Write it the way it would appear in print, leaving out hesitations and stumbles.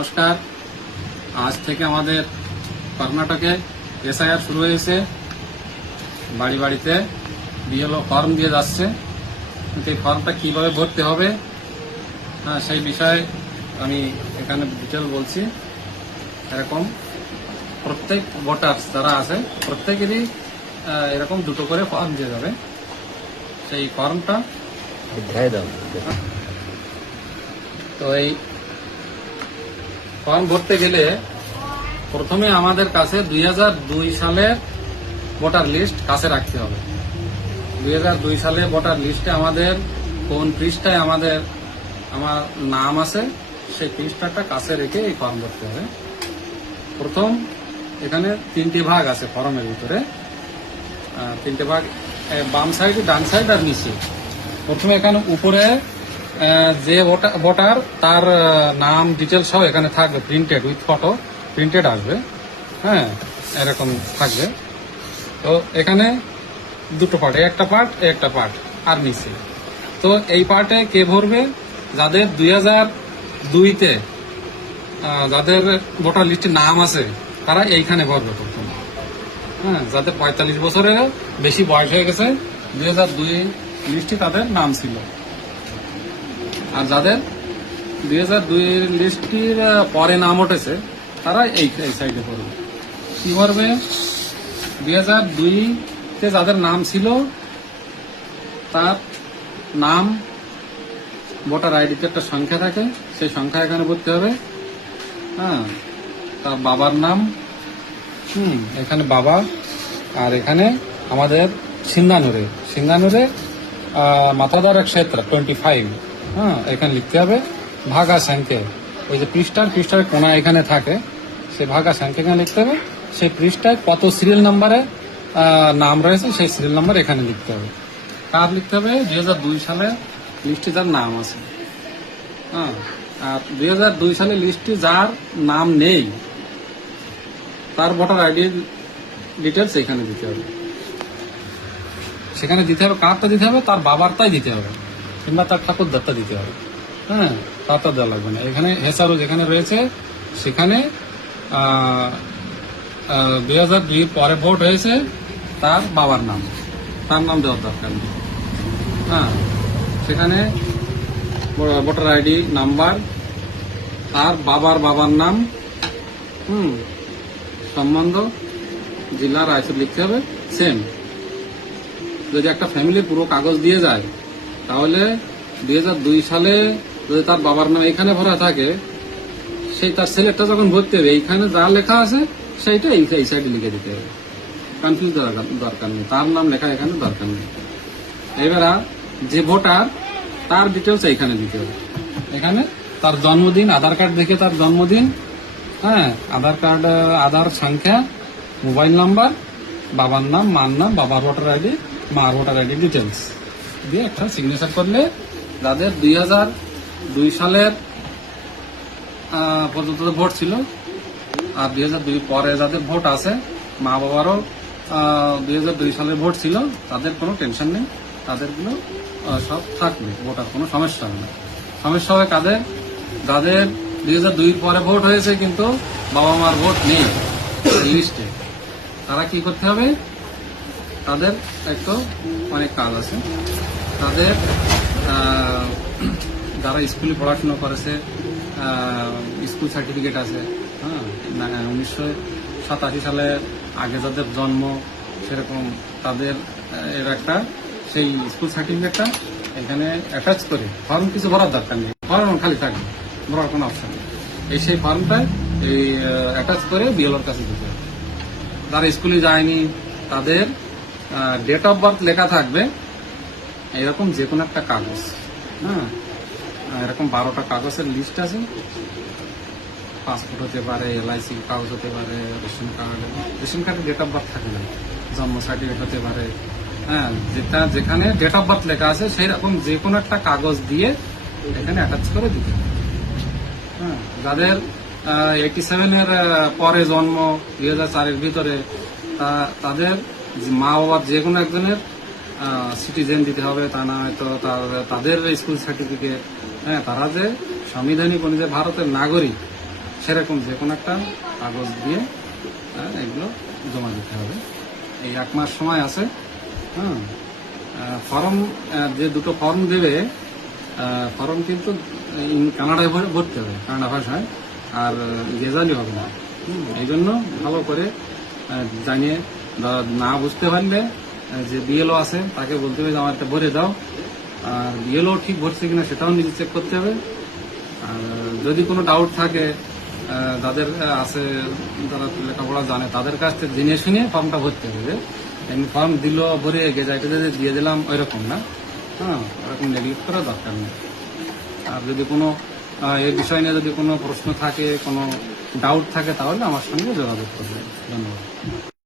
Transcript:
নমস্কার। আজ থেকে আমাদের কর্ণাটকে এসআইআর শুরু হয়েছে। বাড়ি বাড়িতে বিএলও ফর্ম দিয়ে যাচ্ছে, কিন্তু এই ফর্মটা কিভাবে ভরতে হবে সেই বিষয়ে আমি এখানে ডিটেল বলছি। এরকম প্রত্যেক ভোটার যারা আছে প্রত্যেকেরই এরকম দুটো করে ফর্ম দিয়ে যাবে। সেই ফর্মটা তো এই ফর্ম ভরতে গেলে প্রথমে আমাদের কাছে 2002 সালের ভোটার লিস্ট কাছে রাখতে হবে। 2002 সালে ভোটার লিস্টে আমাদের কোন পৃষ্ঠায় আমার নাম আছে সেই পৃষ্ঠাটা কাছে রেখে এই ফর্ম ভরতে হবে। প্রথম এখানে 3টি ভাগ আছে ফর্মের ভিতরে, 3টে ভাগ, বাম সাইড, ডান সাইড আর নিচে। প্রথমে এখানে উপরে যে ভোটার তার নাম ডিটেলস সব এখানে থাকবে, প্রিন্টেড উইথ ফটো প্রিন্টেড আসবে। এরকম থাকবে। তো এখানে দুটো পার্ট, একটা পার্ট আর নিচে। তো এই পার্টে কে ভরবে? যাদের 2002-তে যাদের ভোটার লিস্টে নাম আছে তারা এইখানে ভরবে প্রথম। যাদের 45 বছরের বেশি বয়স হয়ে গেছে, 2002 লিস্টে তাদের নাম ছিল। আর যাদের 2002 লিস্টটির পরে নাম উঠেছে তারা এই সাইডে পড়বে। কি করবে? 2002-তে যাদের নাম ছিল তার নাম, ভোটার আইডিতে একটা সংখ্যা থাকে, সেই সংখ্যা এখানে ভরতে হবে। তার বাবার নাম, এখানে বাবা, আর এখানে আমাদের সিঙ্গানুরে মাথাদার ক্ষেত্র 25, এখানে লিখতে হবে। ভাগা সংখ্যা, ওই যে পৃষ্ঠার কোনা এখানে থাকে, সেই ভাগা সংখ্যা এখানে লিখতে হবে। সেই পৃষ্ঠায় কত সিরিয়াল নাম্বারে নাম রয়েছে সেই সিরিয়াল নাম্বার এখানে লিখতে হবে। কার লিখতে হবে? 2002 সালে লিস্টে যার নাম আছে। আর 2002 সালে লিস্টে যার নাম নেই তার ভোটার আইডি ডিটেলস এখানে দিতে হবে। সেখানে দিতে হবে, কারটা দিতে হবে? তার বাবারটাই দিতে হবে, কিংবা তার ঠাকুরদারটা দিতে হবে। তারটা দেওয়া লাগবে না। এখানে হেসারও যেখানে রয়েছে সেখানে 2002 পরে ভোট হয়েছে তার বাবার নাম, তার নাম দেওয়ার দরকার নেই। সেখানে ভোটার আইডি নাম্বার, তার বাবার নাম, সম্বন্ধ, জেলা, রায়চুর লিখতে হবে সেম। যদি একটা ফ্যামিলির পুরো কাগজ দিয়ে যায় তাহলে 2002 সালে যদি তার বাবার নাম এখানে ভরা থাকে, সেই তার ছেলেটা যখন ভরতে হবে এইখানে যা লেখা আছে সেইটা এই সাইডে লিখে দিতে হবে। কনফিউজ দরকার নেই, তার নাম লেখা এখানে দরকার নেই। এবার যে ভোটার তার ডিটেলস এইখানে দিতে হবে। এখানে তার জন্মদিন, আধার কার্ড দেখে তার জন্মদিন, আধার সংখ্যা, মোবাইল নাম্বার, বাবার নাম, মার নাম, বাবার ভোটার আইডি, মার ভোটার আইডি ডিটেলস দিয়ে একটা সিগনেচার করলে যাদের 2002 সালের পর্যন্ত ভোট ছিল আর 2002 পরে যাদের ভোট আছে, মা বাবারও 2002 সালের ভোট ছিল, তাদের কোনো টেনশন নেই, তাদেরগুলো সব থাকবে, ভোটার কোনো সমস্যা হবে না। সমস্যা হবে কাদের? যাদের 2002 পরে ভোট হয়েছে কিন্তু বাবা মার ভোট নেই লিস্টে, তারা কি করতে হবে? তাদের একটু অনেক কাজ আছে। তাদের যারা স্কুলে পড়াশোনা করেছে, স্কুল সার্টিফিকেট আছে, 1987 সালে আগে যাদের জন্ম সেরকম তাদের এর একটা সেই স্কুল সার্টিফিকেটটা এখানে অ্যাটাচ করে, ফর্ম কিছু ভরার দরকার নেই, ফর্ম খালি থাকবে, ভরার কোনো অপশন নেই। সেই ফর্মটা এই অ্যাটাচ করে বিএলওর কাছে দিতে হবে। যারা স্কুলে যায়নি তাদের ডেট অফ বার্থ লেখা থাকবে এরকম যে কোনো একটা কাগজ। এরকম 12টা কাগজের লিস্ট আছে। পাসপোর্ট হতে পারে, LIC কাগজ হতে পারে, রেশন কার্ডের ডেট অফ বার্থ থাকে না, জন্ম সার্টিফিকেট হতে পারে। যেখানে ডেট অফ বার্থ লেখা আছে সেই রকম যে কোনো একটা কাগজ দিয়ে এখানে অ্যাটাচ করে দিতে হবে। যাদের 87-এর পরে জন্ম, 2004-এর ভিতরে, তাদের মা বাবার যে কোনো একজনের সিটিজেন দিতে হবে, তা না হয়তো তাদের স্কুল সার্টিফিকেট, তারা যে সাংবিধানিক অনুযায়ী ভারতের নাগরিক সেরকম যে কোনো একটা কাগজ দিয়ে এগুলো জমা দিতে হবে। এই 1 মাস সময় আছে। হ্যাঁ, ফর্ম যে দুটো ফর্ম দেবে, ফর্ম কিন্তু কানাডায় ভরতে হবে, কানাডা ভাষায়, আর গেজালি হবে না। এই জন্য ভালো করে জানিয়ে না বুঝতে পারলে যে বিএলও আছে তাকে বলতে হবে যে আমার একটা ভরে দাও, আর বিএলও ঠিক ভরছে কিনা সেটাও নিজে চেক করতে হবে। আর যদি কোনো ডাউট থাকে যাদের আছে, যারা লেখাপড়া জানে, তাদের কাছ থেকে জেনে শুনে ফর্মটা ভরতে হবে। এমনি ফর্ম দিল ভরে গেজাইটে দিয়ে দিলাম ওইরকম না। হ্যাঁ, ওরকম নেগলেক্ট করার দরকার নেই। আর যদি কোনো এই বিষয় নিয়ে যদি কোনো প্রশ্ন থাকে, কোনো ডাউট থাকে, তাহলে আমার সঙ্গে যোগাযোগ করবেন। ধন্যবাদ।